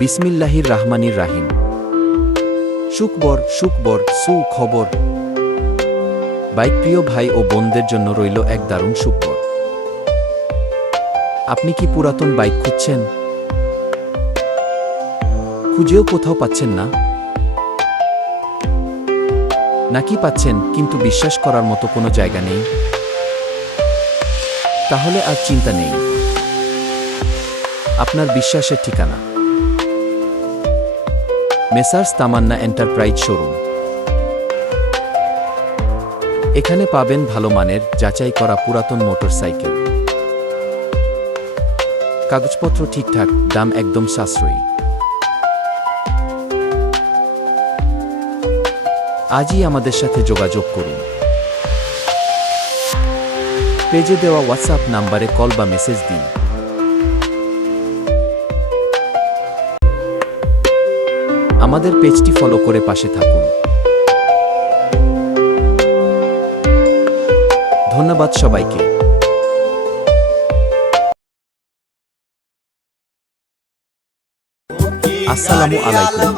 বিসমিল্লাহির রাহমানির রাহিম। সুখবর সুখবর। বাইক প্রিয় ভাই ও বোনদের জন্য রইল এক দারুণ সুখবর। আপনি কি পুরাতন বাইক খুঁজছেন? খুঁজেও কোথাও পাচ্ছেন না? নাকি পাচ্ছেন কিন্তু বিশ্বাস করার মতো কোনো জায়গা নেই? তাহলে আর চিন্তা নেই, আপনার বিশ্বাসের ঠিকানা মেসার্স তামান্না এন্টারপ্রাইজ শোরুম। এখানে পাবেন ভালো মানের যাচাই করা পুরাতন মোটরসাইকেল, কাগজপত্র ঠিকঠাক, দাম একদম সাশ্রয়ী। আজই আমাদের সাথে যোগাযোগ করুন। পেজে দেওয়া হোয়াটসঅ্যাপ নাম্বারে কল বা মেসেজ দিন। আমাদের পেজটি ফলো করে পাশে থাকুন। ধন্যবাদ সবাইকে। আসসালামু আলাইকুম।